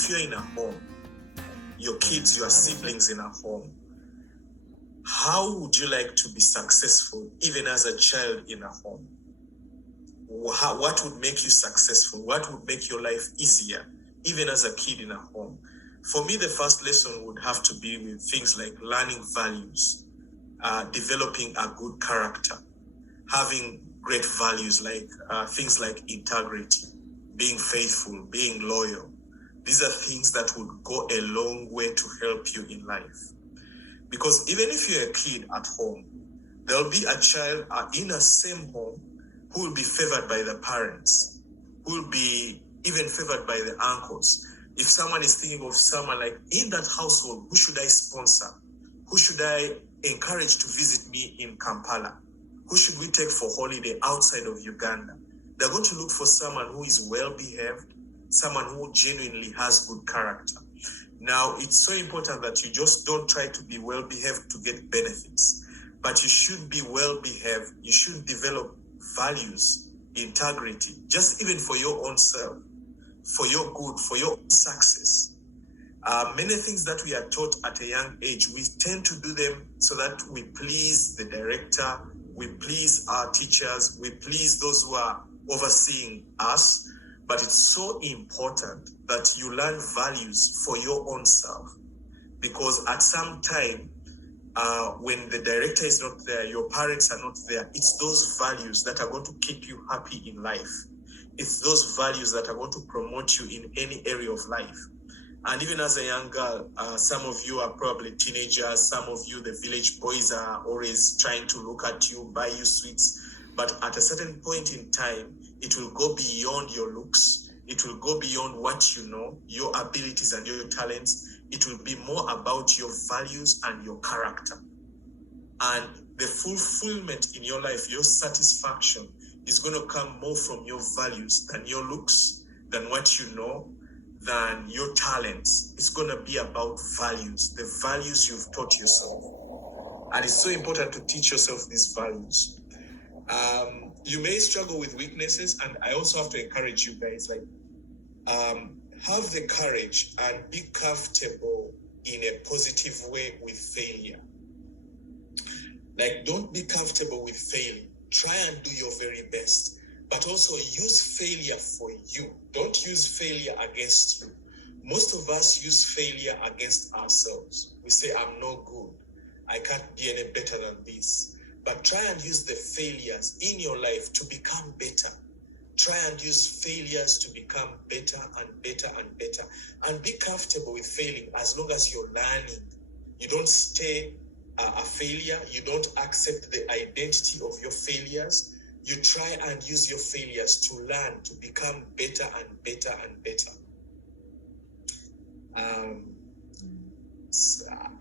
if you're in a home, your kids, your siblings in a home, how would you like to be successful even as a child in a home? What would make you successful? What would make your life easier even as a kid in a home? For me, the first lesson would have to be with things like learning values, developing a good character, having great values like things like integrity, being faithful, being loyal. These are things that would go a long way to help you in life. Because even if you're a kid at home, there'll be a child in a same home who will be favored by the parents, who will be even favored by the uncles. If someone is thinking of someone like, in that household, who should I sponsor? Who should I encourage to visit me in Kampala? Who should we take for holiday outside of Uganda? They're going to look for someone who is well-behaved, someone who genuinely has good character. Now, it's so important that you just don't try to be well-behaved to get benefits, but you should be well-behaved. You should develop values, integrity, just even for your own self, for your good, for your success. Many things that we are taught at a young age, we tend to do them so that we please the director, we please our teachers, we please those who are overseeing us. But it's so important that you learn values for your own self, because at some time, when the director is not there, your parents are not there, it's those values that are going to keep you happy in life. It's those values that are going to promote you in any area of life. And even as a young girl, some of you are probably teenagers, some of you, the village boys, are always trying to look at you, buy you sweets. But at a certain point in time, it will go beyond your looks. It will go beyond what you know, your abilities and your talents. It will be more about your values and your character. And the fulfillment in your life, your satisfaction, is going to come more from your values than your looks, than what you know, than your talents. It's going to be about values, the values you've taught yourself. And it's so important to teach yourself these values. You may struggle with weaknesses, and I also have to encourage you guys, like, have the courage and be comfortable in a positive way with failure. Like, don't be comfortable with failing. Try and do your very best, but also use failure for you. Don't use failure against you. Most of us use failure against ourselves. We say, I'm no good. I can't be any better than this. But try and use the failures in your life to become better. Try and use failures to become better and better and better. And be comfortable with failing as long as you're learning. You don't stay a failure. You don't accept the identity of your failures. You try and use your failures to learn, to become better and better and better.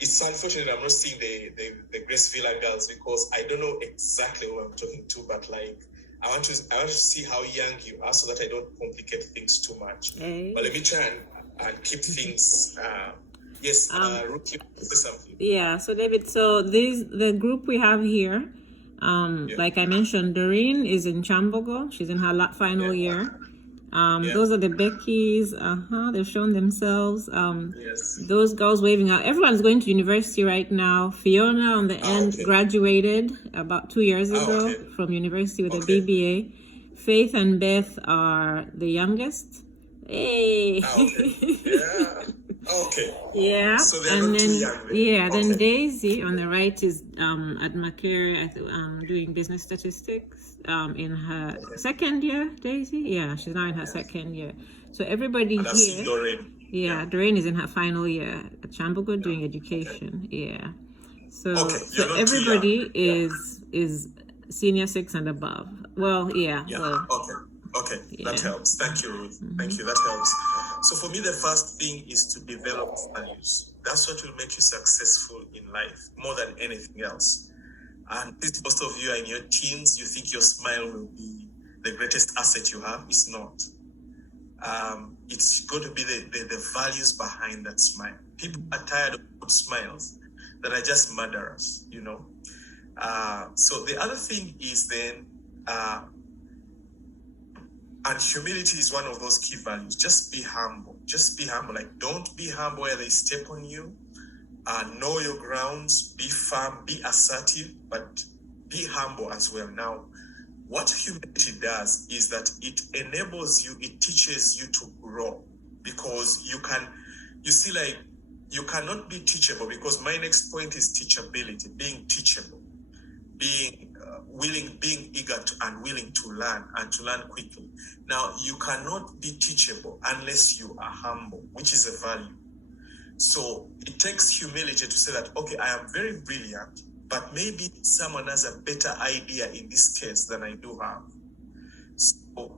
It's unfortunate I'm not seeing the Grace Villa girls, because I don't know exactly who I'm talking to, but like, I want to see how young you are so that I don't complicate things too much. Hey. But let me try and keep things. Yes, Ruth, you say something. Yeah. So David, the group we have here, like I mentioned, Doreen is in Chambogo. She's in her final year. Those are the Beckys. They've shown themselves. Yes. Those girls waving out. Everyone's going to university right now. Fiona on the end graduated about 2 years ago from university with a BBA. Faith and Beth are the youngest. Hey. Yeah. Okay. Yeah. So they're not too young. Yeah. Then Daisy on the right is at Macquarie doing business statistics in her second year. Daisy, yeah, she's now in her second year. So everybody here. Doreen. Yeah, Doreen is in her final year at Chambogo doing education. Yeah. So everybody is senior 6 and above. Well, yeah. Well, okay. That helps. Thank you, Ruth. Thank you. That helps. So for me, the first thing is to develop values. That's what will make you successful in life more than anything else. And most of you are in your teens, you think your smile will be the greatest asset you have. It's not. It's going to be the values behind that smile. People are tired of good smiles that are just murderers, you know. So the other thing is then And humility is one of those key values. Just be humble. Just be humble. Like, don't be humble where they step on you. Know your grounds. Be firm. Be assertive. But be humble as well. Now, what humility does is that it enables you, it teaches you to grow. Because you cannot be teachable, because my next point is teachability, being teachable, being willing, being eager to, and willing to learn, and to learn quickly. Now, you cannot be teachable unless you are humble, which is a value. So it takes humility to say that, okay, I am very brilliant, but maybe someone has a better idea in this case than I do have. So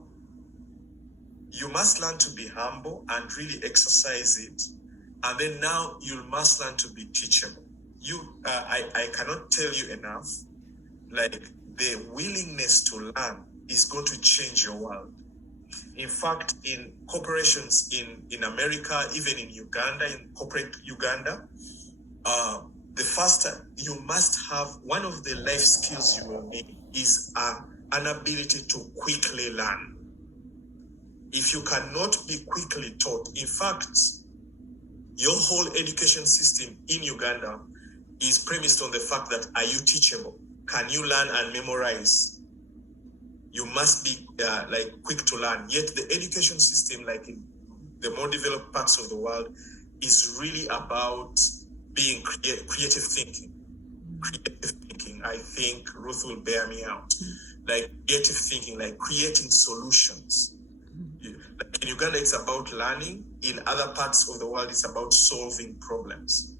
you must learn to be humble and really exercise it. And then now you must learn to be teachable. I cannot tell you enough, like, the willingness to learn is going to change your world. In fact, in corporations in America, even in Uganda, in corporate Uganda, the faster you must have, one of the life skills you will need is an ability to quickly learn. If you cannot be quickly taught, in fact, your whole education system in Uganda is premised on the fact that, are you teachable? Can you learn and memorize? You must be quick to learn. Yet the education system, like in the more developed parts of the world, is really about being creative thinking. Creative thinking, I think Ruth will bear me out. Like creative thinking, like creating solutions. Like in Uganda, it's about learning. In other parts of the world, it's about solving problems.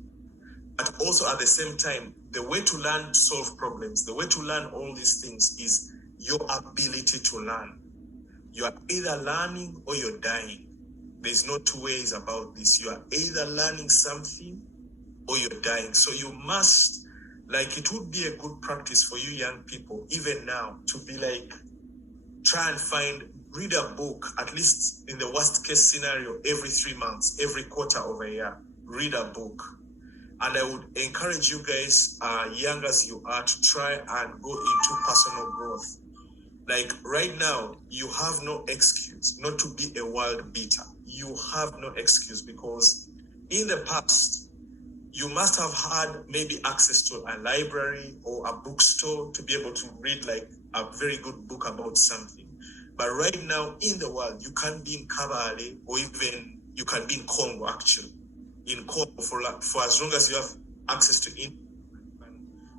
But also at the same time, the way to learn to solve problems, the way to learn all these things is your ability to learn. You are either learning or you're dying. There's no two ways about this. You are either learning something or you're dying. So you must, it would be a good practice for you young people, even now, to be try and read a book, at least in the worst case scenario, every 3 months, every quarter of a year, read a book. And I would encourage you guys, young as you are, to try and go into personal growth. Like right now, you have no excuse not to be a world beater. You have no excuse, because in the past, you must have had maybe access to a library or a bookstore to be able to read a very good book about something. But right now in the world, you can be in Kabale, or even you can be in Congo, actually. In Congo, for as long as you have access to it,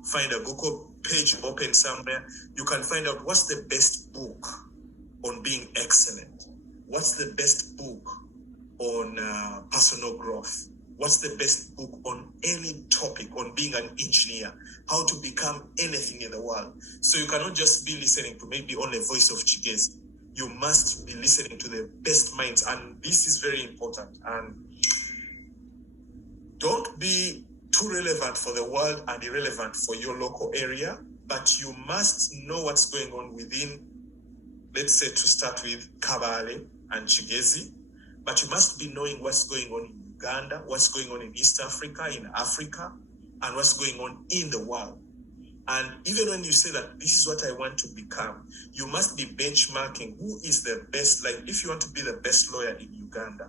find a Google page open somewhere, you can find out what's the best book on being excellent. What's the best book on personal growth? What's the best book on any topic, on being an engineer, how to become anything in the world? So you cannot just be listening to maybe only Voice of Chigezi. You must be listening to the best minds, and this is very important. And don't be too relevant for the world and irrelevant for your local area, but you must know what's going on within, let's say, to start with, Kabale and Chigezi, but you must be knowing what's going on in Uganda, what's going on in East Africa, in Africa, and what's going on in the world. And even when you say that this is what I want to become, you must be benchmarking who is the best. Like if you want to be the best lawyer in Uganda,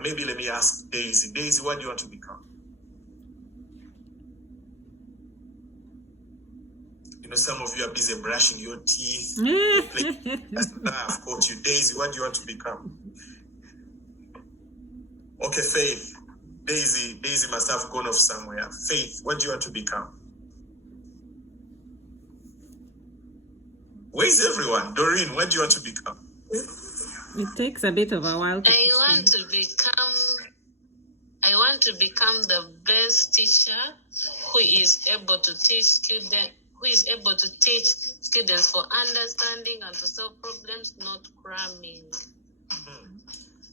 maybe let me ask Daisy. Daisy, what do you want to become? You know, some of you are busy brushing your teeth. I've caught you. Daisy, what do you want to become? Okay, Faith. Daisy must have gone off somewhere. Faith, what do you want to become? Where is everyone? Doreen, what do you want to become? It takes a bit of a while. I want to become the best teacher who is able to teach students for understanding and to solve problems, not cramming. Mm-hmm.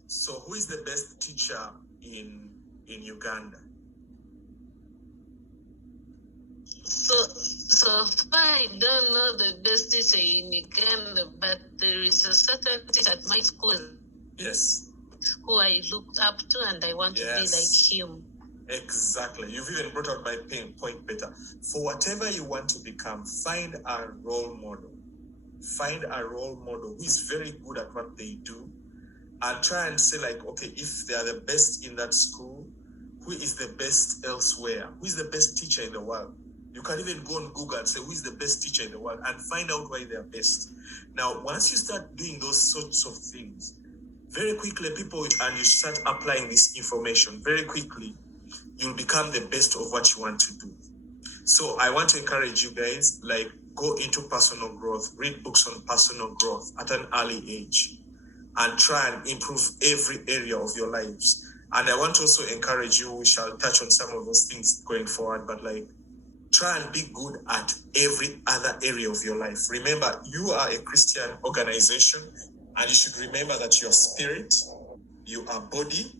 So who is the best teacher in Uganda? So far I don't know the best teacher in Uganda, but there is a certain teacher at my school. Yes. Who I looked up to, and I want to be like him. Exactly. You've even brought out my point better. For whatever you want to become, find a role model. find a role model who is very good at what they do, and try and say like, okay, if they are the best in that school, who is the best elsewhere? Who is the best teacher in the world? You can even go on Google and say, who is the best teacher in the world, and find out why they are best. Now, once you start doing those sorts of things, very quickly and you start applying this information, very quickly, you'll become the best of what you want to do. So I want to encourage you guys, like, go into personal growth, read books on personal growth at an early age, and try and improve every area of your lives. And I want to also encourage you, we shall touch on some of those things going forward, but like, try and be good at every other area of your life. Remember, you are a Christian organization, and you should remember that you are spirit, you are body,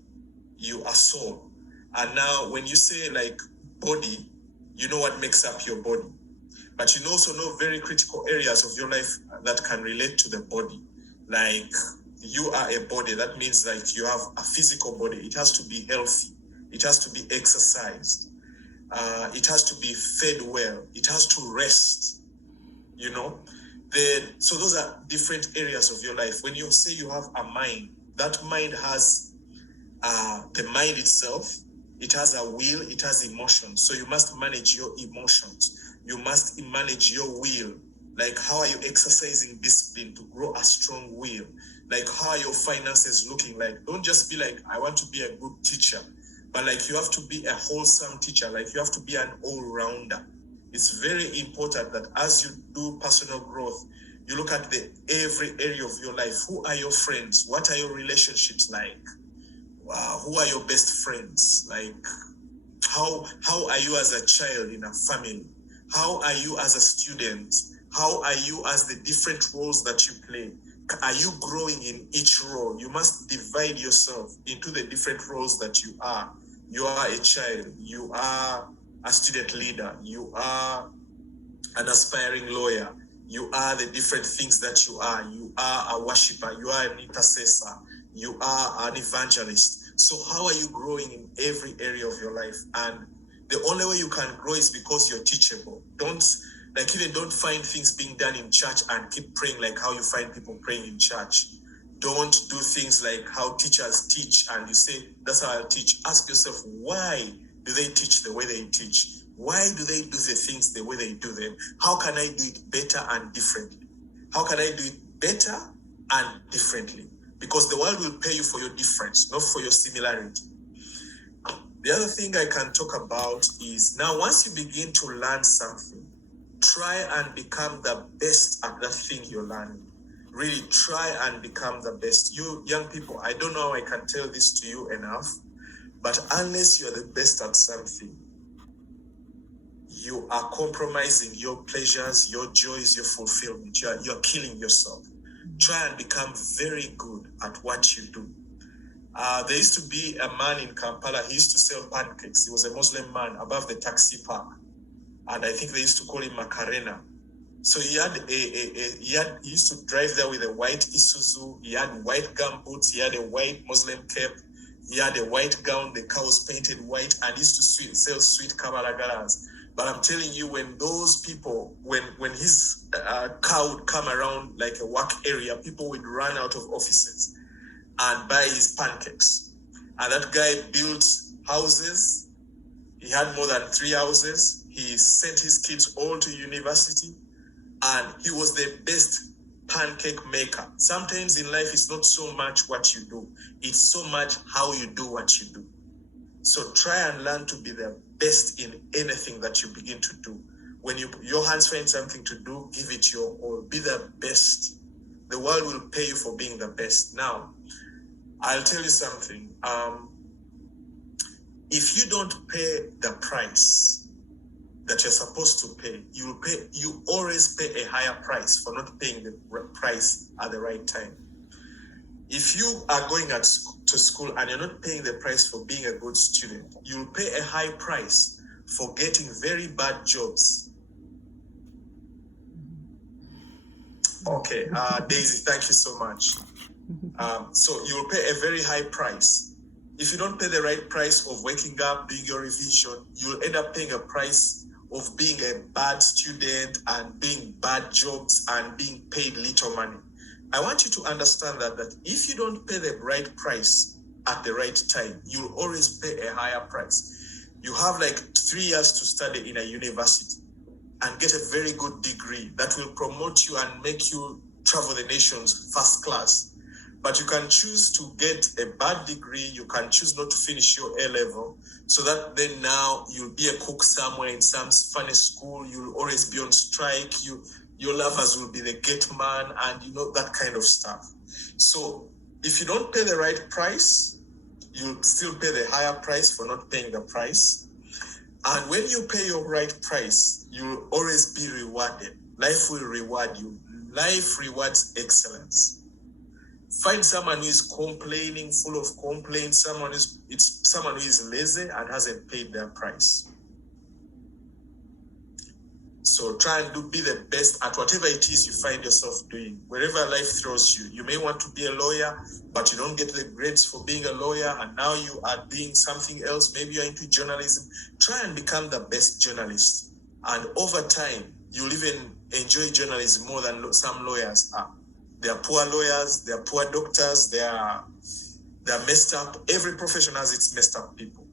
you are soul. And now when you say like body, you know what makes up your body. But you also know very critical areas of your life that can relate to the body. Like, you are a body. That means like you have a physical body. It has to be healthy. It has to be exercised. It has to be fed well. It has to rest, you know. So those are different areas of your life. When you say you have a mind, that mind has the mind itself. It has a will. It has emotions. So you must manage your emotions. You must manage your will. Like, how are you exercising discipline to grow a strong will? Like, how are your finances looking like? Don't just be like, I want to be a good teacher. But like, you have to be a wholesome teacher. Like, you have to be an all-rounder. It's very important that as you do personal growth, you look at every area of your life. Who are your friends? What are your relationships like? Wow, who are your best friends? Like, how are you as a child in a family? How are you as a student? How are you as the different roles that you play? Are you growing in each role? You must divide yourself into the different roles that you are. You are a child. You are a student leader. You are an aspiring lawyer. You are the different things that you are. You are a worshiper. You are an intercessor. You are an evangelist. So how are you growing in every area of your life? And the only way you can grow is because you're teachable. Don't find things being done in church and keep praying like how you find people praying in church. Don't do things like how teachers teach and you say, that's how I'll teach. Ask yourself, why do they teach the way they teach? Why do they do the things the way they do them? How can I do it better and differently? How can I do it better and differently? Because the world will pay you for your difference, not for your similarity. The other thing I can talk about is, now once you begin to learn something, try and become the best at that thing you're learning. Really try and become the best. You young people, I don't know how I can tell this to you enough, but unless you're the best at something, you are compromising your pleasures, your joys, your fulfillment. You're killing yourself. Try and become very good at what you do. There used to be a man in Kampala. He used to sell pancakes. He was a Muslim man above the taxi park. And I think they used to call him Macarena. So he used to drive there with a white Isuzu. He had white gum boots. He had a white Muslim cap. He had a white gown. The car was painted white, and he used to sell sweet kamalagaras. But I'm telling you, when those people, when his car would come around like a work area, people would run out of offices and buy his pancakes. And that guy built houses. He had more than 3 houses. He sent his kids all to university, and he was the best pancake maker. Sometimes in life, it's not so much what you do. It's so much how you do what you do. So try and learn to be the best in anything that you begin to do. When your hands find something to do, give it your all. Be the best. The world will pay you for being the best. Now, I'll tell you something. If you don't pay the price that you're supposed to pay, you always pay a higher price for not paying the price at the right time. If you are going to school and you're not paying the price for being a good student, you'll pay a high price for getting very bad jobs. Okay, Daisy, thank you so much. So you'll pay a very high price. If you don't pay the right price of waking up, doing your revision, you'll end up paying a price of being a bad student and doing bad jobs and being paid little money. I want you to understand that if you don't pay the right price at the right time, you'll always pay a higher price. You have like 3 years to study in a university and get a very good degree that will promote you and make you travel the nations first class. But you can choose to get a bad degree. You can choose not to finish your A-level, so that then now you'll be a cook somewhere in some funny school. You'll always be on strike. Your lovers will be the gate man, and that kind of stuff. So if you don't pay the right price, you'll still pay the higher price for not paying the price. And when you pay your right price, you'll always be rewarded. Life will reward you. Life rewards excellence. Find someone who is complaining, full of complaints, someone who is lazy and hasn't paid their price. So try and be the best at whatever it is you find yourself doing. Wherever life throws you, you may want to be a lawyer, but you don't get the grades for being a lawyer, and now you are doing something else. Maybe you're into journalism. Try and become the best journalist. And over time, you'll even enjoy journalism more than some lawyers are. There are poor lawyers, there are poor doctors, they are messed up. Every profession has its messed up people.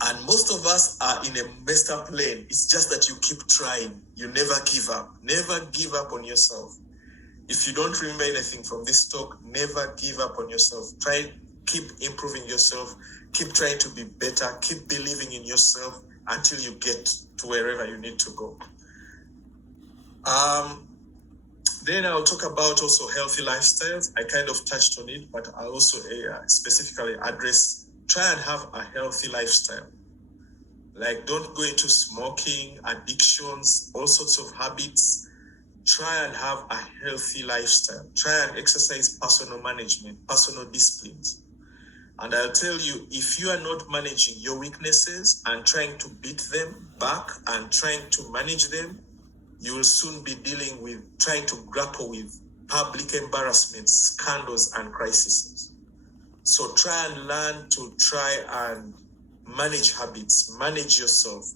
And most of us are in a messed up lane. It's just that you keep trying. You never give up. Never give up on yourself. If you don't remember anything from this talk, never give up on yourself. Keep improving yourself. Keep trying to be better. Keep believing in yourself until you get to wherever you need to go. Then I'll talk about also healthy lifestyles. I kind of touched on it, but I'll also specifically address, try and have a healthy lifestyle. Like, don't go into smoking, addictions, all sorts of habits. Try and have a healthy lifestyle. Try and exercise personal management, personal disciplines. And I'll tell you, if you are not managing your weaknesses and trying to beat them back and trying to manage them, you will soon be trying to grapple with public embarrassments, scandals, and crises. So try and learn to try and manage habits, manage yourself,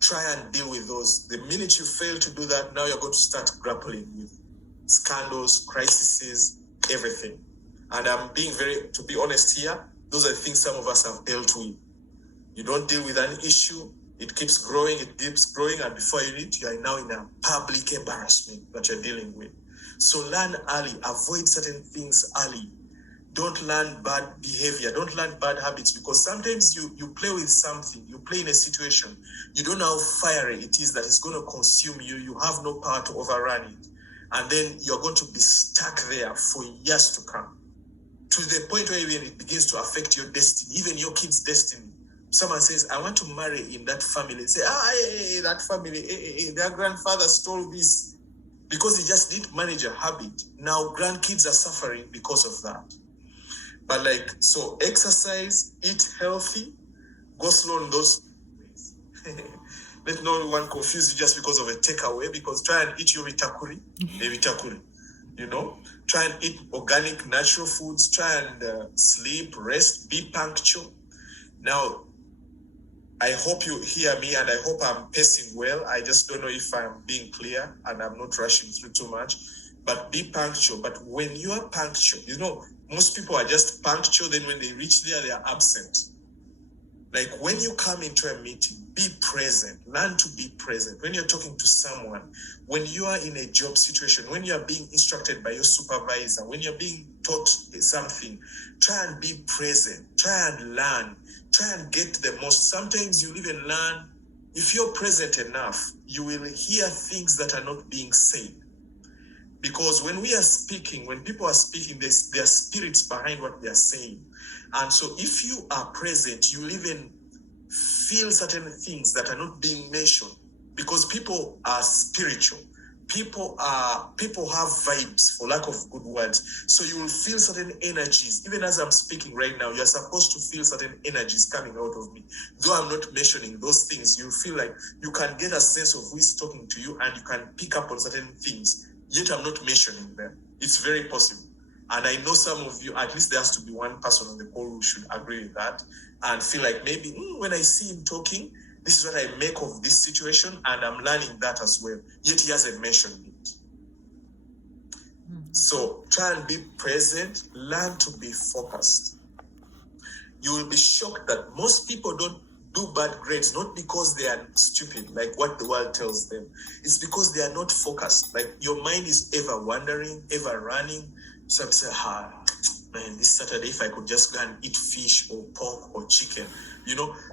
try and deal with those. The minute you fail to do that, now you're going to start grappling with scandals, crises, everything. And I'm to be honest here, those are the things some of us have dealt with. You don't deal with an issue, it keeps growing, and before you need, you are now in a public embarrassment that you're dealing with. So learn early, avoid certain things early. Don't learn bad behavior, don't learn bad habits, because sometimes you play with something, you play in a situation, you don't know how fiery it is that is going to consume you, you have no power to overrun it. And then you're going to be stuck there for years to come, to the point where even it begins to affect your destiny, even your kids' destiny. Someone says, I want to marry in that family. Say, that family, their grandfather stole this, because he just didn't manage a habit. Now grandkids are suffering because of that. But so exercise, eat healthy, go slow in those ways. Let no one confuse you just because of a takeaway, because try and eat your vitakuri, try and eat organic, natural foods, try and sleep, rest, be punctual. Now, I hope you hear me, and I hope I'm pacing well. I just don't know if I'm being clear and I'm not rushing through too much. But be punctual. But when you are punctual, most people are just punctual, then when they reach there, they are absent. Like when you come into a meeting, be present. Learn to be present. When you're talking to someone, when you are in a job situation, when you are being instructed by your supervisor, when you're being taught something, try and be present. Try and learn. Try and get the most. Sometimes you'll even learn, if you're present enough, you will hear things that are not being said. Because when we are speaking, when people are speaking, there are spirits behind what they are saying. And so if you are present, you will even feel certain things that are not being mentioned, because people are spiritual. People have vibes, for lack of good words. So you will feel certain energies. Even as I'm speaking right now, you're supposed to feel certain energies coming out of me. Though I'm not mentioning those things, you feel like you can get a sense of who is talking to you, and you can pick up on certain things. Yet I'm not mentioning them. It's very possible. And I know some of you, at least there has to be one person on the call who should agree with that and feel like maybe when I see him talking, This is what I make of this situation, and I'm learning that as well. Yet he hasn't mentioned it. So try and be present, learn to be focused. You will be shocked that most people don't do bad grades, not because they are stupid, like what the world tells them. It's because they are not focused. Like your mind is ever wandering, ever running. So I say, man, this Saturday, if I could just go and eat fish or pork or chicken,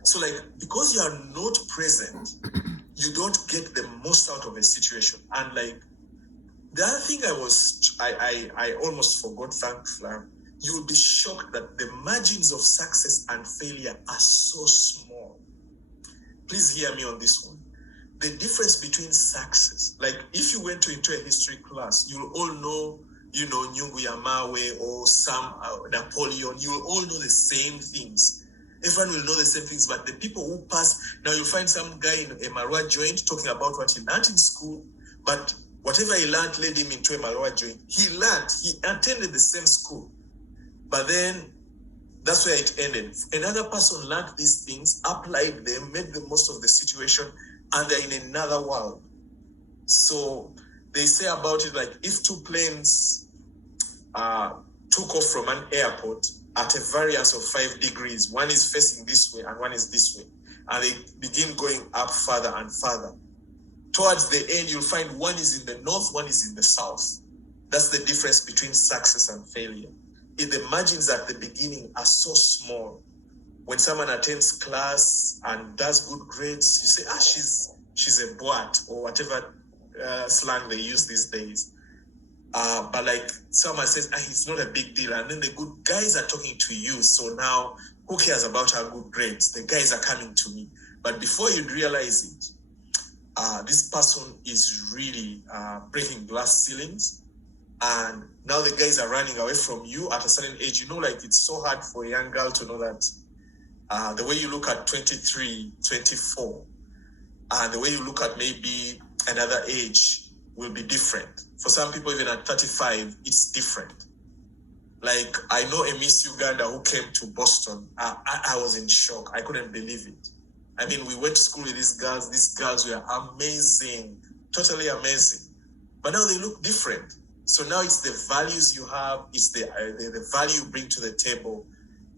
So like, because you are not present, you don't get the most out of a situation. And like, the other thing I almost forgot, thankfully, you will be shocked that the margins of success and failure are so small. Please hear me on this one. The difference between success, like if you went into a history class, you'll all know, Nyungu Yamawe or some Napoleon, you'll all know the same things. Everyone will know the same things, but the people who pass, now you'll find some guy in a Marwa joint talking about what he learned in school, but whatever he learned led him into a Marwa joint. He attended the same school, but then that's where it ended. Another person learned these things, applied them, made the most of the situation, and they're in another world. So they say about it, like if two planes took off from an airport at a variance of 5 degrees, one is facing this way and one is this way, and they begin going up further and further. Towards the end, you'll find one is in the north, one is in the south. That's the difference between success and failure. The margins at the beginning are so small. When someone attends class and does good grades, you say, she's a boat, or whatever slang they use these days. But like someone says, it's not a big deal. And then the good guys are talking to you. So now who cares about our good grades? The guys are coming to me. But before you realize it, this person is really breaking glass ceilings. And now the guys are running away from you at a certain age. Like it's so hard for a young girl to know that the way you look at 23, 24, and the way you look at maybe another age will be different. For some people, even at 35, it's different. Like, I know a Miss Uganda who came to Boston. I was in shock. I couldn't believe it. I mean, we went to school with these girls. These girls were amazing, totally amazing. But now they look different. So now it's the values you have, it's the value you bring to the table,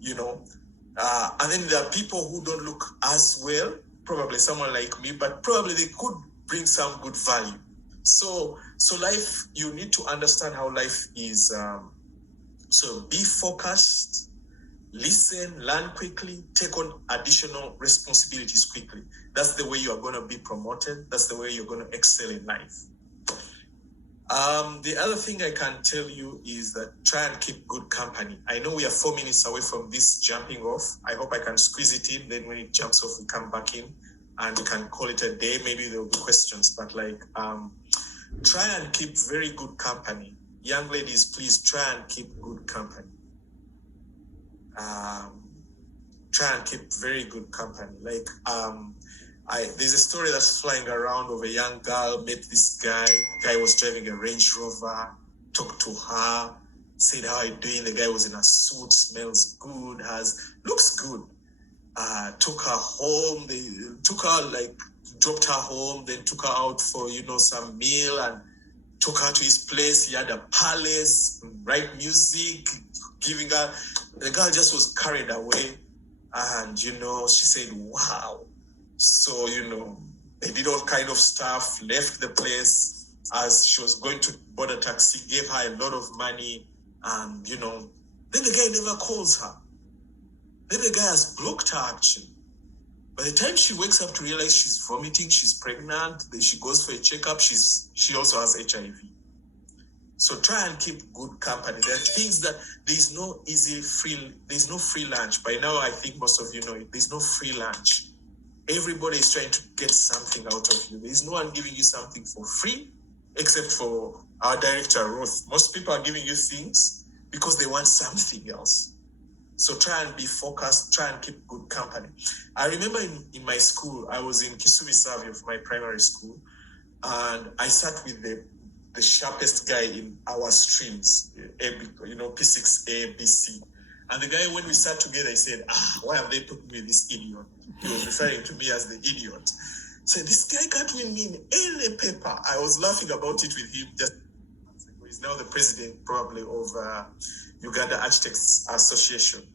And then there are people who don't look as well, probably someone like me, but probably they could bring some good value. So life, you need to understand how life is. So be focused, listen, learn quickly, take on additional responsibilities quickly. That's the way you are going to be promoted. That's the way you're going to excel in life. The other thing I can tell you is that try and keep good company. I know we are 4 minutes away from this jumping off. I hope I can squeeze it in. Then when it jumps off, we come back in and we can call it a day. Maybe there will be questions, but try and keep very good company. Young ladies, please try and keep good company. Try and keep very good company. There's a story that's flying around of a young girl, met this guy. Guy was driving a Range Rover, talked to her, said, how are you doing? The guy was in a suit, smells good, looks good. Took her home, dropped her home, then took her out for, some meal and took her to his place. He had a palace, write music, giving her, the girl just was carried away. And, she said, wow. So, they did all kind of stuff, left the place. As she was going to board a taxi, gave her a lot of money. And, then the guy never calls her. Then the guy has blocked her, actually. By the time she wakes up to realize she's vomiting, she's pregnant, then she goes for a checkup, she also has HIV. So try and keep good company. There are things that there's no free lunch. By now, I think most of you know it. There's no free lunch. Everybody is trying to get something out of you. There's no one giving you something for free, except for our director, Ruth. Most people are giving you things because they want something else. So try and be focused, try and keep good company. I remember in my school, I was in Kisubi Savio for my primary school, and I sat with the sharpest guy in our streams, P6A, BC. And the guy, when we sat together, he said, why have they put me this idiot? He was referring to me as the idiot. Said, this guy can't win me in any paper. I was laughing about it with him just he's now the president probably of Uganda Architects Association.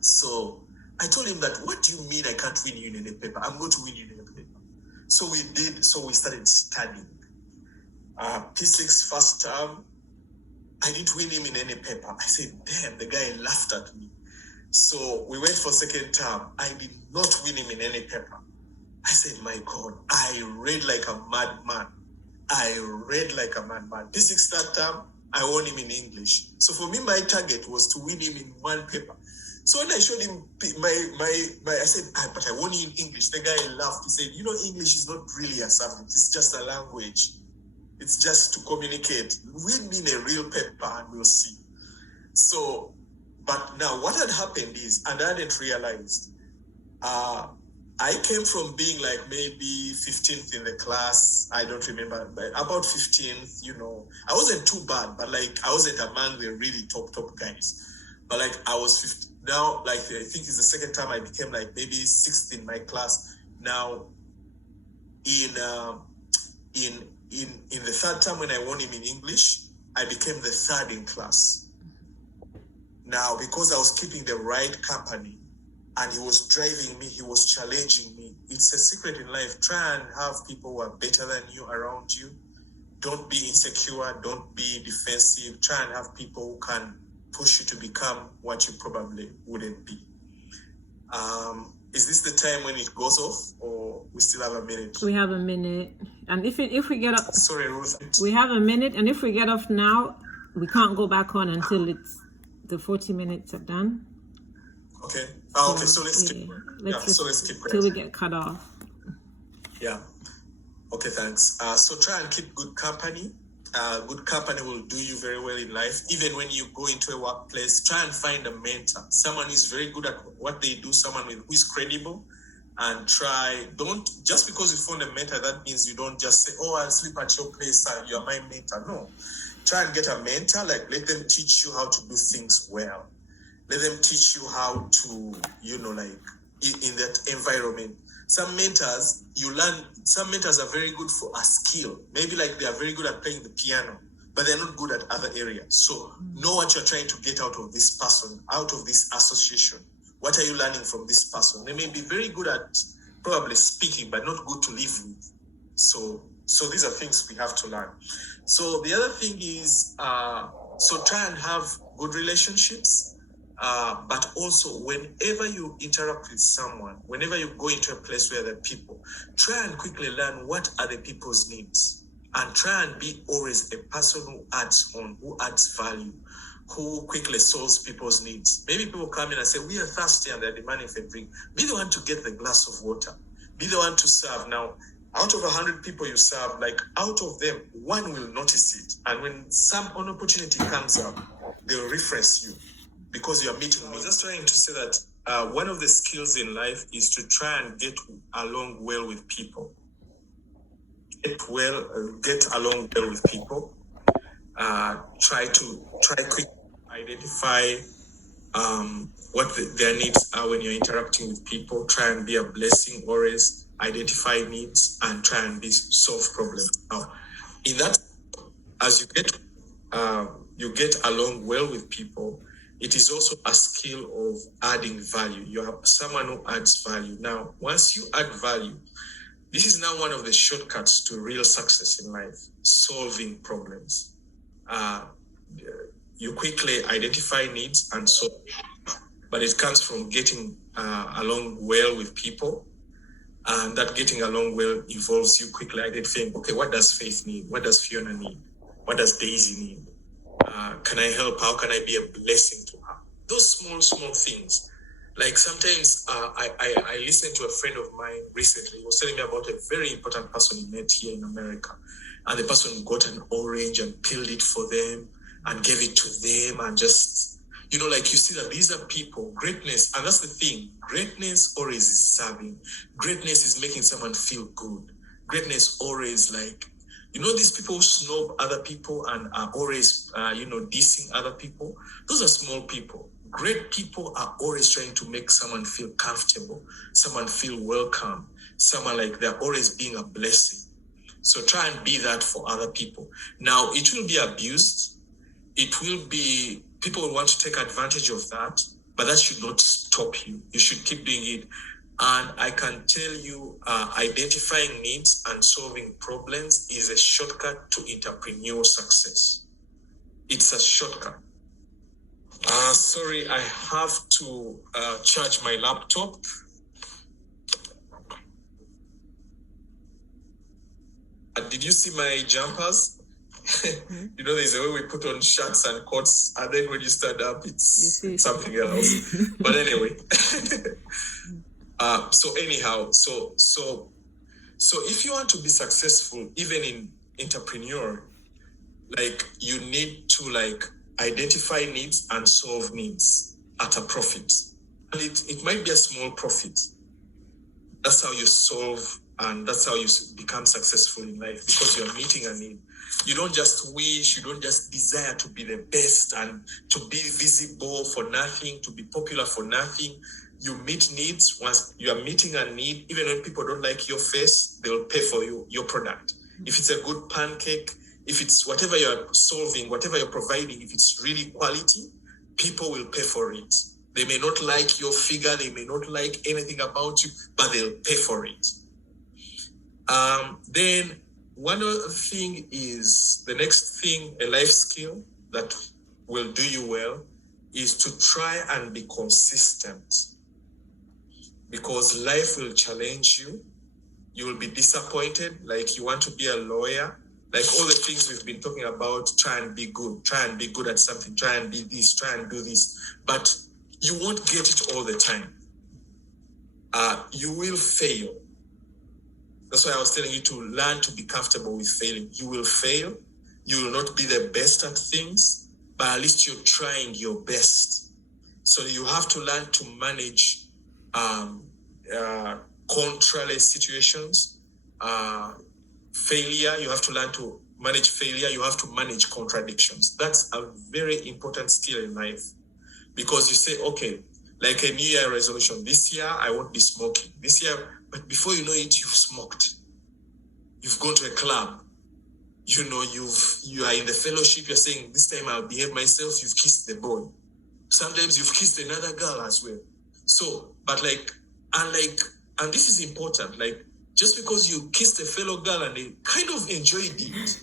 So I told him that, what do you mean I can't win you in any paper? I'm going to win you in any paper. So we started studying. P6 first term, I didn't win him in any paper. I said, damn, the guy laughed at me. So we went for second term. I did not win him in any paper. I said, my God, I read like a madman. P6 third term, I won him in English. So for me, my target was to win him in one paper. So when I showed him I said, but I won you in English. The guy laughed. He said, English is not really a subject. It's just a language. It's just to communicate. Win me in a real paper and we'll see. So, but now what had happened is, and I hadn't realized, I came from being like maybe 15th in the class. I don't remember, but about 15th, I wasn't too bad, but like I wasn't among the really top guys. But like I was 15. Now, like I think it's the second time I became like maybe 6th in my class. Now, in the third time when I won him in English, I became the third in class. Now, because I was keeping the right company and he was driving me, he was challenging me. It's a secret in life. Try and have people who are better than you around you. Don't be insecure. Don't be defensive. Try and have people who can push you to become what you probably wouldn't be. Is this the time when it goes off, or we still have a minute? We have a minute, and if we get off, sorry, Ruth. We have a minute, and if we get off now, we can't go back on until the 40 minutes are done. Okay. Okay. So let's keep. Let's keep till we get cut off. Yeah. Okay. Thanks. So try and keep good company. Good company will do you very well in life. Even when you go into a workplace, try and find a mentor, someone who is very good at what they do, someone who is credible, and don't, just because you found a mentor, that means you don't just say, I'll sleep at your place and you're my mentor. No, try and get a mentor, like let them teach you how to do things well. Let them teach you how to, like in that environment. Some mentors are very good for a skill. Maybe like they are very good at playing the piano, but they're not good at other areas. So know what you're trying to get out of this person, out of this association. What are you learning from this person? They may be very good at probably speaking, but not good to live with. So these are things we have to learn. So the other thing is, so try and have good relationships. But also, whenever you interact with someone, whenever you go into a place where there are people, try and quickly learn what are the people's needs. And try and be always a person who adds value, who quickly solves people's needs. Maybe people come in and say, we are thirsty and they're demanding for a drink. Be the one to get the glass of water. Be the one to serve. Now, out of 100 people you serve, like out of them, one will notice it. And when an opportunity comes up, they'll reference you. Because you are meeting me. I was just trying to say that one of the skills in life is to try and get along well with people. Get along well with people. Try quickly identify what their needs are when you're interacting with people. Try and be a blessing always. Identify needs and try and solve problems. Now, in that, as you get along well with people, it is also a skill of adding value. You have someone who adds value. Now, once you add value, this is now one of the shortcuts to real success in life, solving problems. You quickly identify needs and solve, but it comes from getting along well with people. And that getting along well involves you quickly identifying, okay, what does Faith need? What does Fiona need? What does Daisy need? Can I help? How can I be a blessing to her? Those small things. Like sometimes I listened to a friend of mine recently. He was telling me about a very important person he met here in America. And the person got an orange and peeled it for them and gave it to them and just, like you see that these are people, greatness. And that's the thing. Greatness always is serving. Greatness is making someone feel good. Greatness always these people who snob other people and are always, dissing other people. Those are small people. Great people are always trying to make someone feel comfortable, someone feel welcome, someone like they're always being a blessing. So try and be that for other people. Now, it will be abused. It will be, people will want to take advantage of that, but that should not stop you. You should keep doing it. And I can tell you, identifying needs and solving problems is a shortcut to entrepreneurial success. It's a shortcut. Sorry, I have to charge my laptop. Did you see my jumpers? You know, there's a way we put on shirts and coats, and then when you stand up, it's something else. But anyway, so if you want to be successful, even in entrepreneur, like you need to like identify needs and solve needs at a profit. And it might be a small profit. That's how you solve, and that's how you become successful in life, because you're meeting a need. You don't just wish, you don't just desire to be the best and to be visible for nothing, to be popular for nothing. You meet needs. Once you are meeting a need, even when people don't like your face, they'll pay for your product. If it's a good pancake, if it's whatever you're solving, whatever you're providing, if it's really quality, people will pay for it. They may not like your figure, they may not like anything about you, but they'll pay for it. Then one other thing is, the next thing, a life skill that will do you well, is to try and be consistent. Because life will challenge you. You will be disappointed, like you want to be a lawyer. Like all the things we've been talking about, try and be good at something, try and be this, try and do this. But you won't get it all the time. You will fail. That's why I was telling you to learn to be comfortable with failing. You will fail. You will not be the best at things, but at least you're trying your best. So you have to learn to manage contrary situations, failure. You have to learn to manage failure. You have to manage contradictions. That's a very important skill in life, because you say, okay, like a New Year resolution, this year I won't be smoking. This year, but before you know it, you've smoked. You've gone to a club. You know, you are in the fellowship. You're saying, this time I'll behave myself. You've kissed the boy. Sometimes you've kissed another girl as well. So, but and this is important. Like, just because you kissed a fellow girl and they kind of enjoyed it,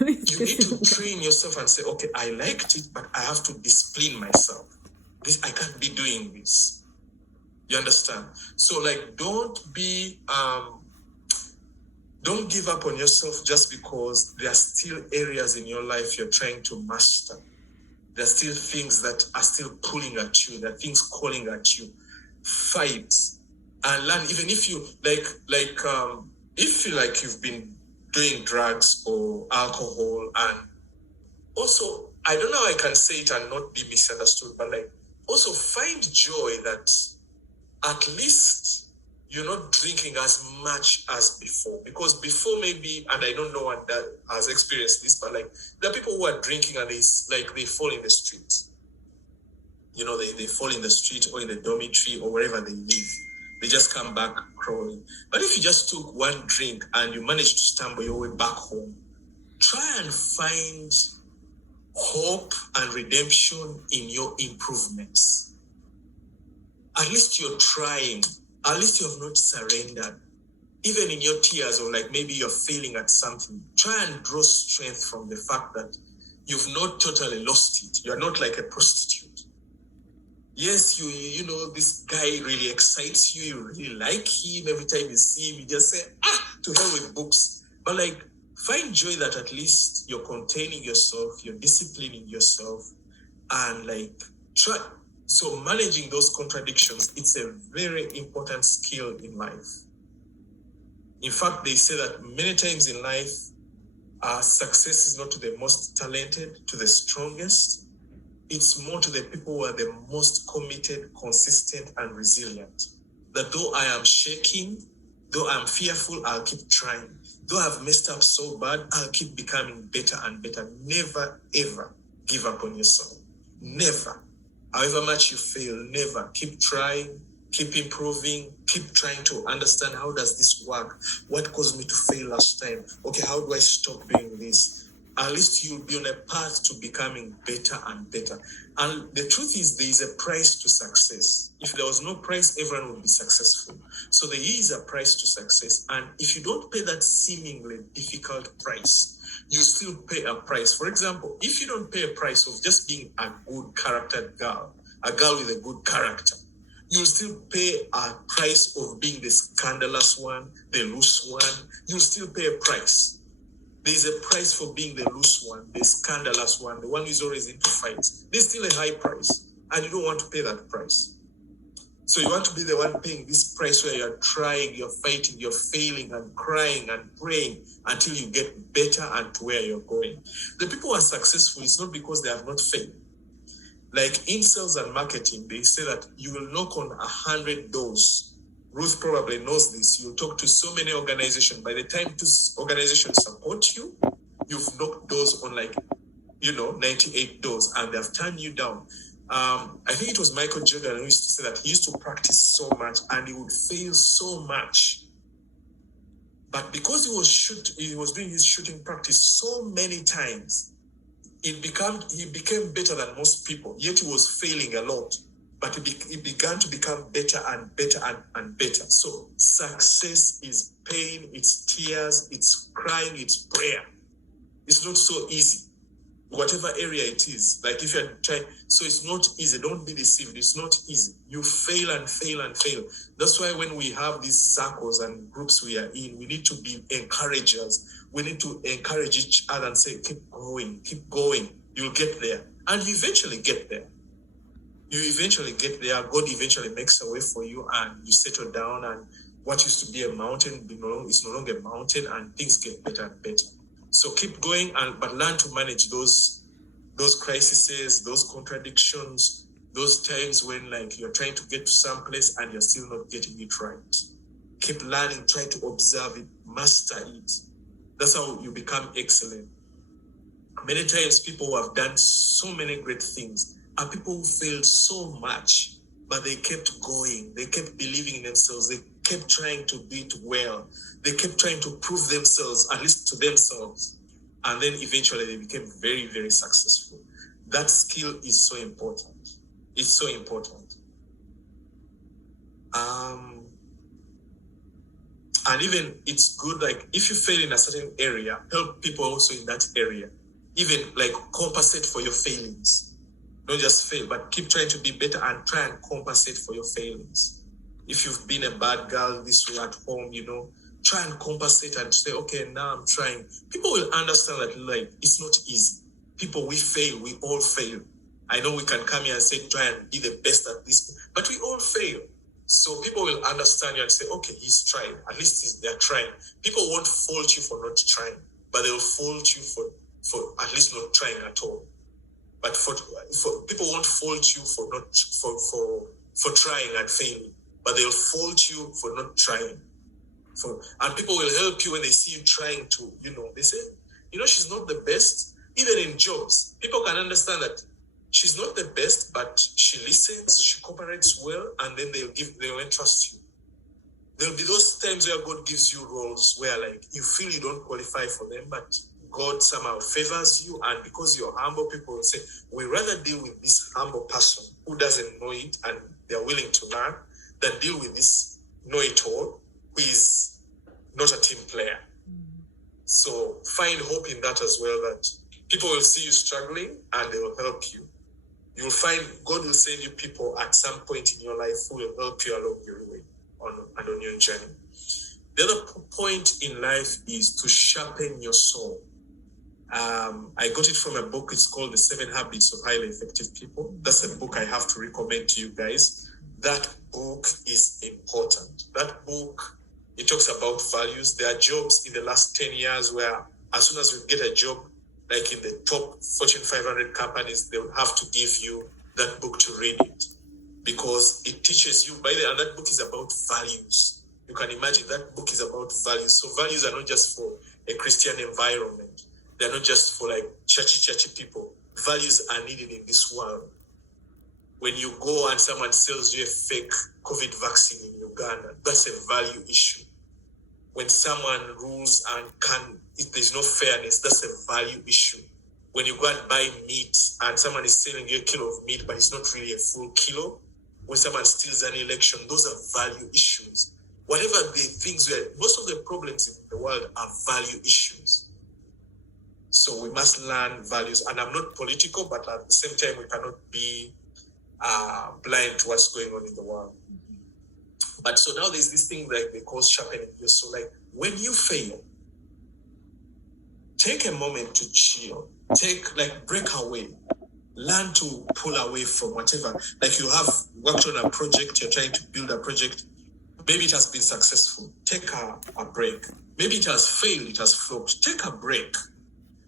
you need to train yourself and say, okay, I liked it, but I have to discipline myself. I can't be doing this. You understand? So like, don't give up on yourself just because there are still areas in your life you're trying to master. There are still things that are still pulling at you. There are things calling at you. Fight and learn. Even if you if you like you've been doing drugs or alcohol, and also, I don't know how I can say it and not be misunderstood, but like, also find joy that at least you're not drinking as much as before. Because before, maybe, and I don't know what that has experienced this, but like, there are people who are drinking and they fall in the streets. You know, they fall in the street or in the dormitory or wherever they live. They just come back crawling. But if you just took one drink and you managed to stumble your way back home, try and find hope and redemption in your improvements. At least you're trying. At least you have not surrendered. Even in your tears, or like maybe you're failing at something, try and draw strength from the fact that you've not totally lost it. You're not like a prostitute. Yes, you know, this guy really excites you. You really like him. Every time you see him, you just say, to hell with books. But like, find joy that at least you're containing yourself, you're disciplining yourself, and like, try. So managing those contradictions, it's a very important skill in life. In fact, they say that many times in life, success is not to the most talented, to the strongest. It's more to the people who are the most committed, consistent, and resilient. That though I am shaking, though I'm fearful, I'll keep trying. Though I've messed up so bad, I'll keep becoming better and better. Never, ever give up on yourself. Never. However much you fail, never. Keep trying, keep improving, keep trying to understand, how does this work? What caused me to fail last time? Okay, how do I stop doing this? At least you'll be on a path to becoming better and better. And the truth is, there is a price to success. If there was no price, everyone would be successful. So there is a price to success. And if you don't pay that seemingly difficult price, you still pay a price. For example, if you don't pay a price of just being a good charactered girl, a girl with a good character, you'll still pay a price of being the scandalous one, the loose one. You'll still pay a price. There's a price for being the loose one, the scandalous one, the one who's always into fights. There's still a high price, and you don't want to pay that price. So you want to be the one paying this price where you're trying, you're fighting, you're failing and crying and praying until you get better and to where you're going. The people who are successful, it's not because they have not failed. Like in sales and marketing, they say that you will knock on 100 doors. Ruth probably knows this. You'll talk to so many organizations. By the time this organization support you, you've knocked doors on 98 doors, and they've turned you down. I think it was Michael Jordan who used to say that he used to practice so much and he would fail so much. But because he was doing his shooting practice so many times, he became better than most people. Yet he was failing a lot. But it began to become better and better and better. So success is pain, it's tears, it's crying, it's prayer. It's not so easy. Whatever area it is, like if you're trying, so it's not easy. Don't be deceived. It's not easy. You fail and fail and fail. That's why when we have these circles and groups we are in, we need to be encouragers. We need to encourage each other and say, keep going. You'll get there. And you eventually get there. You eventually get there. God eventually makes a way for you, and you settle down, and what used to be a mountain is no longer a mountain, and things get better and better. So keep going, but learn to manage those crises, those contradictions, those times when you're trying to get to some place and you're still not getting it right. Keep learning, try to observe it, master it. That's how you become excellent. Many times people who have done so many great things are people who failed so much, but they kept going. They kept believing in themselves. They kept trying to do it well. They kept trying to prove themselves, at least to themselves. And then eventually they became very, very successful. That skill is so important. It's so important. And even it's good, if you fail in a certain area, help people also in that area. Even compensate for your failings. Don't just fail, but keep trying to be better and try and compensate for your failings. If you've been a bad girl this way at home, try and compensate and say, okay, now I'm trying. People will understand that it's not easy. People, we fail. We all fail. I know we can come here and say, try and be the best at this, but we all fail. So people will understand you and say, okay, he's trying. At least they're trying. People won't fault you for not trying, but they'll fault you for at least not trying at all. But for people won't fault you for trying and failing, but they'll fault you for not trying. And people will help you when they see you trying to, they say, she's not the best. Even in jobs, people can understand that she's not the best, but she listens, she cooperates well, and then they'll entrust you. There'll be those times where God gives you roles where you feel you don't qualify for them, but God somehow favors you, and because you're humble, people will say, we rather deal with this humble person who doesn't know it and they're willing to learn than deal with this know-it-all who is not a team player. So find hope in that as well, that people will see you struggling and they will help you. You'll find God will send you people at some point in your life who will help you along your way on your journey. The other point in life is to sharpen your soul. I got it from a book. It's called The 7 Habits of Highly Effective People. That's a book I have to recommend to you guys. That book is important. That book, it talks about values. There are jobs in the last 10 years where as soon as you get a job, in the top Fortune 500 companies, they will have to give you that book to read it, because it teaches you, and that book is about values. You can imagine that book is about values. So values are not just for a Christian environment. They're not just for churchy people. Values are needed in this world. When you go and someone sells you a fake COVID vaccine in Uganda, that's a value issue. When someone rules and if there's no fairness, that's a value issue. When you go and buy meat and someone is selling you a kilo of meat, but it's not really a full kilo, when someone steals an election, those are value issues. Whatever the things most of the problems in the world are value issues. So we must learn values. And I'm not political, but at the same time, we cannot be blind to what's going on in the world. But so now there's this thing like they call sharpening your soul. Like when you fail, take a moment to chill. Break away. Learn to pull away from whatever. Like you have worked on a project, you're trying to build a project. Maybe it has been successful. Take a break. Maybe it has failed, it has flopped. Take a break.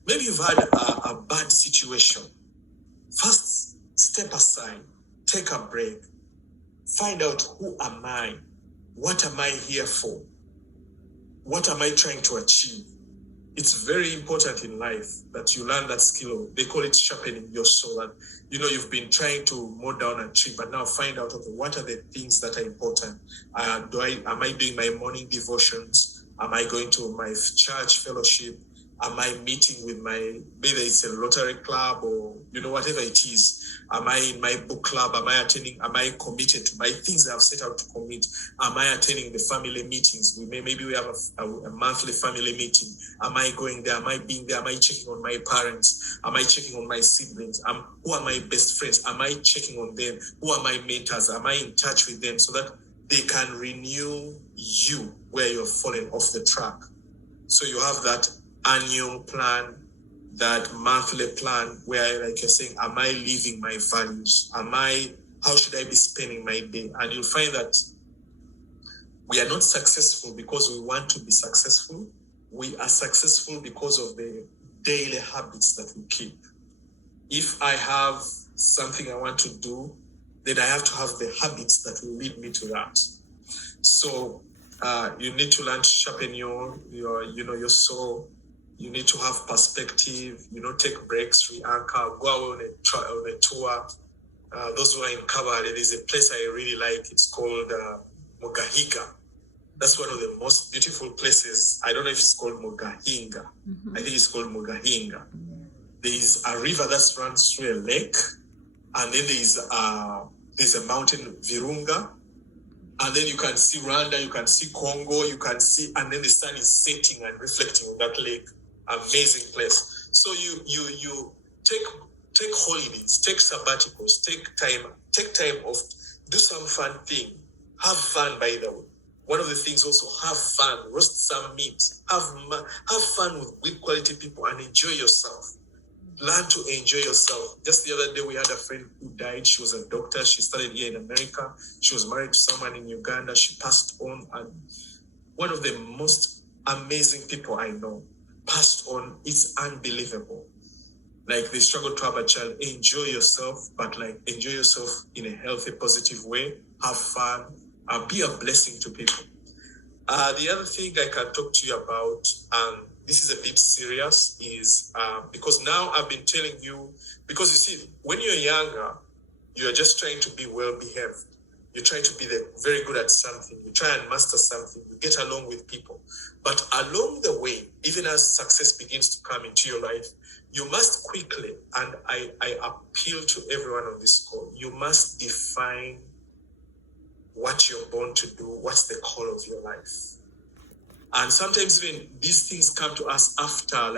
Maybe you've had a bad situation. First, step aside. Take a break. Find out, who am I? What am I here for? What am I trying to achieve? It's very important in life that you learn that skill. They call it sharpening your soul. And you've been trying to mow down a tree, but now find out, okay, what are the things that are important? Am I doing my morning devotions? Am I going to my church fellowship? Am I meeting with maybe it's a Rotary Club or, whatever it is? Am I in my book club? Am I committed to my things I've set out to commit? Am I attending the family meetings? Maybe we have a monthly family meeting. Am I going there? Am I being there? Am I checking on my parents? Am I checking on my siblings? Who are my best friends? Am I checking on them? Who are my mentors? Am I in touch with them so that they can renew you where you're falling off the track? So you have that annual plan, that monthly plan where, like you're saying, am I living my values? How should I be spending my day? And you'll find that we are not successful because we want to be successful. We are successful because of the daily habits that we keep. If I have something I want to do, then I have to have the habits that will lead me to that. So you need to learn to sharpen your soul. You need to have perspective, take breaks, re-anchor, go out on a tour. Those who are in Kabale, there's a place I really like. It's called Mugahiga. That's one of the most beautiful places. I don't know if it's called Mugahinga. I think it's called Mugahinga. There's a river that runs through a lake, and then there's a mountain, Virunga, and then you can see Rwanda, you can see Congo, and then the sun is setting and reflecting on that lake. Amazing place. So you take holidays, take sabbaticals, take time off, do some fun thing. Have fun, by the way. One of the things also, have fun, roast some meat, have fun with good quality people and enjoy yourself. Learn to enjoy yourself. Just the other day, we had a friend who died. She was a doctor. She studied here in America. She was married to someone in Uganda. She passed on. And one of the most amazing people I know passed on. It's unbelievable. Like, they struggle to have a child. Enjoy yourself, but enjoy yourself in a healthy, positive way. Have fun. Be a blessing to people. The other thing I can talk to you about, and this is a bit serious, is because now I've been telling you, because you see, when you're younger, you're just trying to be well-behaved. You try to be very good at something. You try and master something. You get along with people. But along the way, even as success begins to come into your life, you must quickly, and I appeal to everyone on this call, you must define what you're born to do, what's the call of your life. And sometimes even these things come to us after,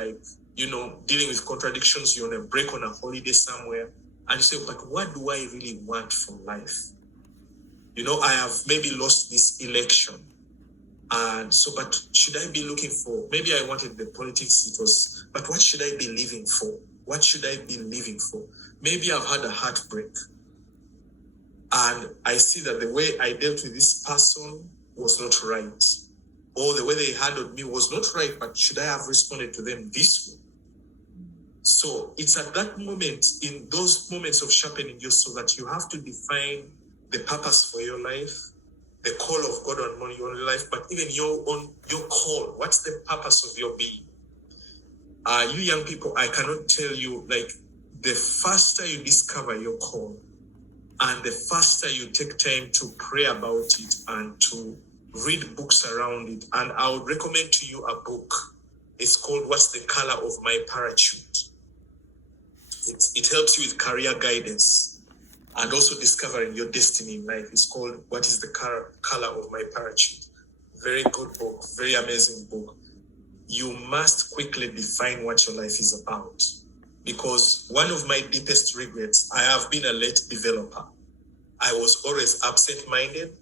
dealing with contradictions. You're on a break, on a holiday somewhere, and you say, but what do I really want from life? I have maybe lost this election. And so, but should I be looking for, maybe I wanted the politics, but what should I be living for? What should I be living for? Maybe I've had a heartbreak. And I see that the way I dealt with this person was not right. Or the way they handled me was not right, but should I have responded to them this way? So it's at that moment, in those moments of sharpening your soul, that you have to define the purpose for your life, the call of God on your life, but even your call. What's the purpose of your being? You young people, I cannot tell you, the faster you discover your call, And the faster you take time to pray about it and to read books around it. And I would recommend to you a book. It's called What's the Color of My Parachute? It helps you with career guidance and also discovering your destiny in life. It's called What is the Color of My Parachute? Very good book, very amazing book. You must quickly define what your life is about. Because one of my deepest regrets, I have been a late developer. I was always absent-minded.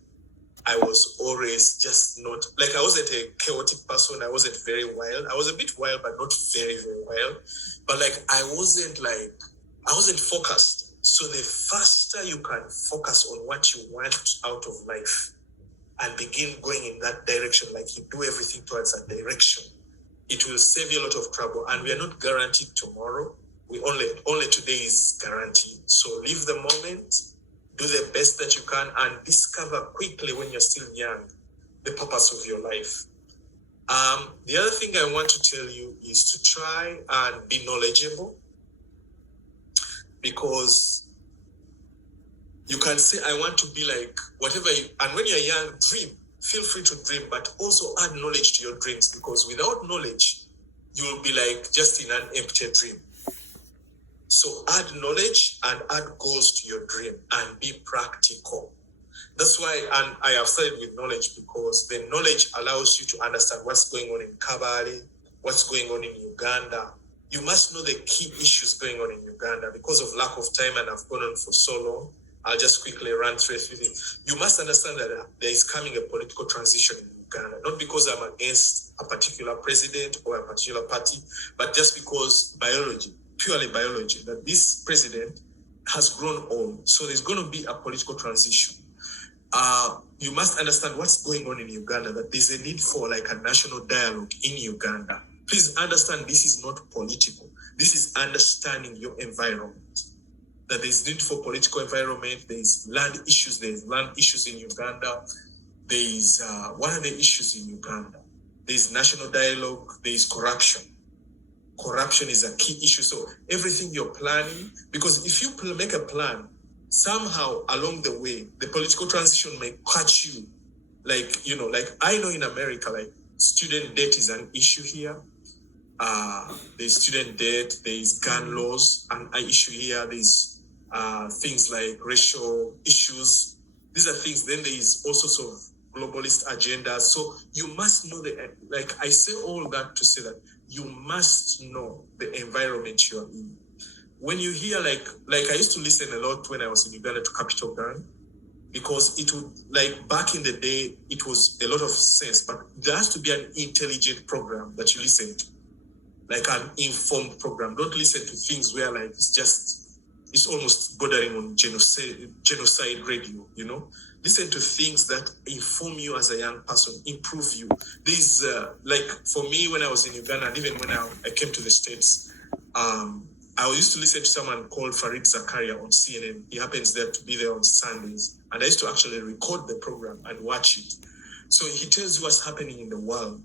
I was always just not, like I wasn't a chaotic person. I wasn't very wild. I was a bit wild, but not very, very wild. But like, I wasn't focused. So the faster you can focus on what you want out of life and begin going in that direction, like you do everything towards that direction, it will save you a lot of trouble. And we are not guaranteed tomorrow. We only today is guaranteed. So live the moment, do the best that you can, and discover quickly when you're still young the purpose of your life. The other thing I want to tell you is to try and be knowledgeable, because you can say, I want to be like whatever you, and when you're young, dream. Feel free to dream, but also add knowledge to your dreams, because without knowledge, you will be like just in an empty dream. So add knowledge and add goals to your dream and be practical. That's why, and I have started with knowledge, because the knowledge allows you to understand what's going on in Kabale, what's going on in Uganda. You must know the key issues going on in Uganda. Because of lack of time, and I've gone on for so long, I'll just quickly run through everything. You must understand that there is coming a political transition in Uganda, not because I'm against a particular president or a particular party, but just because biology, purely biology, that this president has grown old. So there's going to be a political transition. You must understand what's going on in Uganda, that there's a need for like a national dialogue in Uganda. Please understand, this is not political. This is understanding your environment. That there's need for political environment, there's land issues in Uganda. There's, what are the issues in Uganda? There's national dialogue, there's corruption. Corruption is a key issue. So everything you're planning, because if you make a plan, somehow along the way, the political transition may catch you. Like, you know, like I know in America, like student debt is an issue here. There's student debt, there's gun laws, and an issue here. There's things like racial issues. These are things. Then there is all sorts of globalist agendas. So you must know like I say all that to say that you must know the environment you are in. When you hear like I used to listen a lot when I was in Uganda to Capital Gang, because it would, like back in the day, it was a lot of sense, but there has to be an intelligent program that you listen to, like an informed program. Don't listen to things where like it's almost bordering on genocide radio, you know. Listen to things that inform you as a young person, improve you. There's like for me when I was in Uganda, and even when I came to the States, I used to listen to someone called Farid Zakaria on CNN. He happens there to be there on Sundays. And I used to actually record the program and watch it. So he tells you what's happening in the world,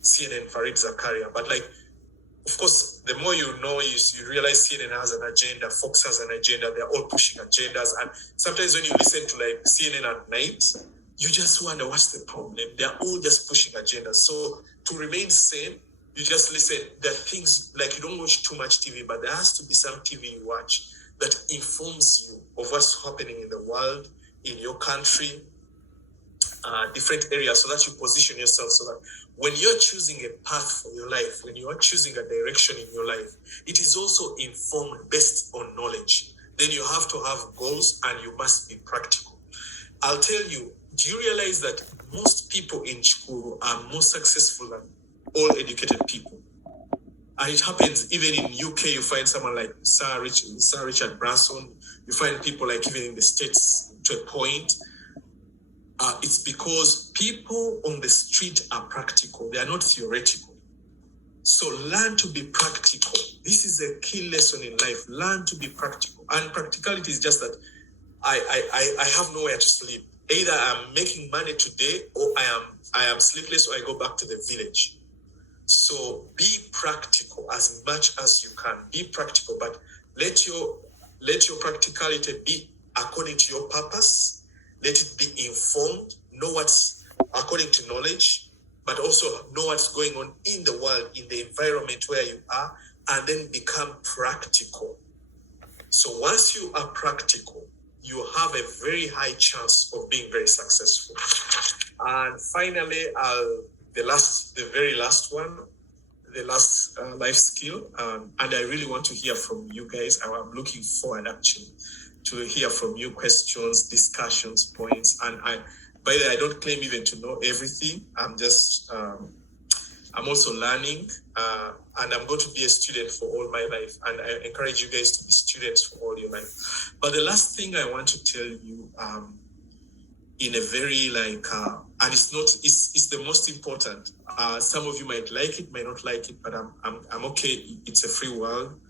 CNN, Farid Zakaria. But like, of course, the more you know, you realize CNN has an agenda, Fox has an agenda, they're all pushing agendas. And sometimes when you listen to like CNN at night, you just wonder what's the problem. They're all just pushing agendas. So to remain sane, you just listen. There are things like you don't watch too much TV, but there has to be some TV you watch that informs you of what's happening in the world, in your country, different areas, so that you position yourself so that when you're choosing a path for your life, when you are choosing a direction in your life, it is also informed based on knowledge. Then you have to have goals and you must be practical. I'll tell you, do you realize that most people in Chikuru are more successful than all educated people? And it happens even in UK. You find someone like Sir Richard Branson. You find people like even in the States to a point. It's because people on the street are practical. They are not theoretical. So learn to be practical. This is a key lesson in life. Learn to be practical. And practicality is just that I have nowhere to sleep. Either I'm making money today or I am sleepless or I go back to the village. So be practical as much as you can. Be practical, but let your practicality be according to your purpose. Let it be informed. Know what's according to knowledge, but also know what's going on in the world, in the environment where you are, and then become practical. So once you are practical, you have a very high chance of being very successful. And finally, the very last one, the last life skill, and I really want to hear from you guys. I'm looking forward actually to hear from you, questions, discussions, points. And by the way, I don't claim even to know everything. I'm also learning, and I'm going to be a student for all my life. And I encourage you guys to be students for all your life. But the last thing I want to tell you, in a very and it's the most important. Some of you might like it, might not like it, but I'm okay. It's a free world.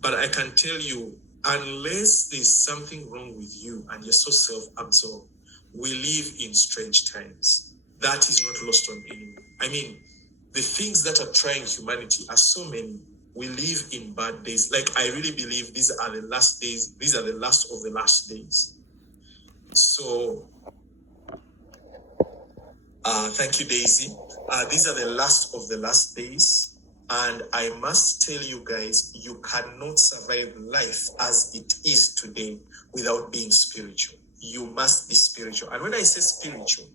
But I can tell you, unless there's something wrong with you and you're so self-absorbed, we live in strange times. That is not lost on anyone. I mean, the things that are trying humanity are so many. We live in bad days. Like, I really believe these are the last days. These are the last of the last days. So, thank you, Daisy. These are the last of the last days. And I must tell you guys, you cannot survive life as it is today without being spiritual. You must be spiritual. And when I say spiritual,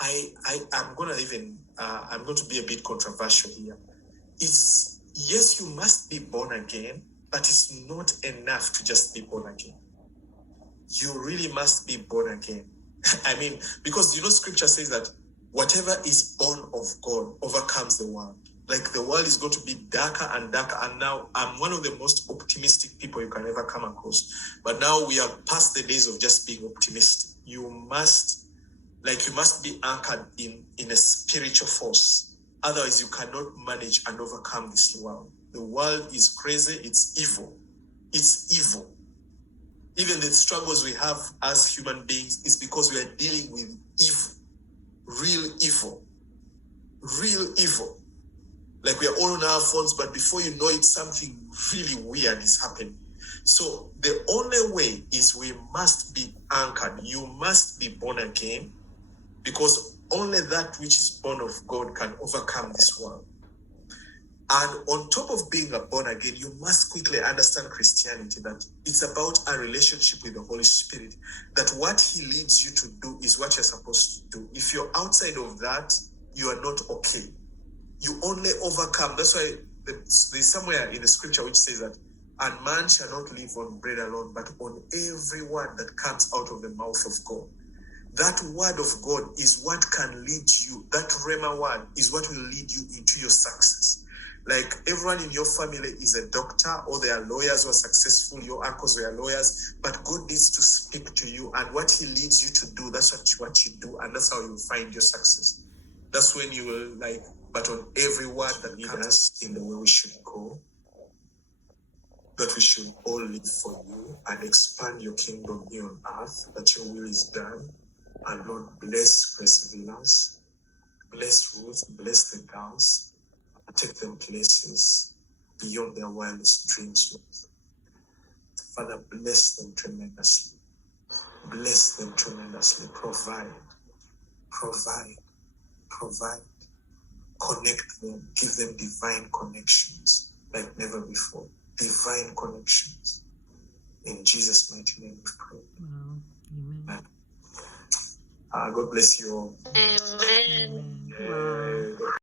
I'm going to be a bit controversial here. It's, yes, you must be born again, but it's not enough to just be born again. You really must be born again. I mean, because scripture says that whatever is born of God overcomes the world. Like, the world is going to be darker and darker. And now I'm one of the most optimistic people you can ever come across. But now we are past the days of just being optimistic. You must be anchored in a spiritual force. Otherwise, you cannot manage and overcome this world. The world is crazy. It's evil. It's evil. Even the struggles we have as human beings is because we are dealing with evil. Real evil. Real evil. Like, we are all on our phones, but before you know it, something really weird is happening. So the only way is we must be anchored. You must be born again, because only that which is born of God can overcome this world. And on top of being born again, you must quickly understand Christianity, that it's about a relationship with the Holy Spirit, that what he leads you to do is what you're supposed to do. If you're outside of that, you are not okay. You only overcome. That's why there's somewhere in the scripture which says that, and man shall not live on bread alone, but on every word that comes out of the mouth of God. That word of God is what can lead you. That Rhema word is what will lead you into your success. Like, everyone in your family is a doctor, or they are lawyers who are successful. Your uncles were lawyers, but God needs to speak to you, and what he leads you to do, that's what you do, and that's how you find your success. That's when you will but on every word that leads us in the way we should go, that we should all live for you and expand your kingdom here on earth, that your will is done. And Lord, bless Perseverance, bless Ruth, bless the girls, and take them places beyond their wildest dreams, Lord. Father, bless them tremendously. Bless them tremendously. Provide. Connect them. Give them divine connections like never before. Divine connections. In Jesus' mighty name we pray. Amen. God bless you all. Amen. Wow.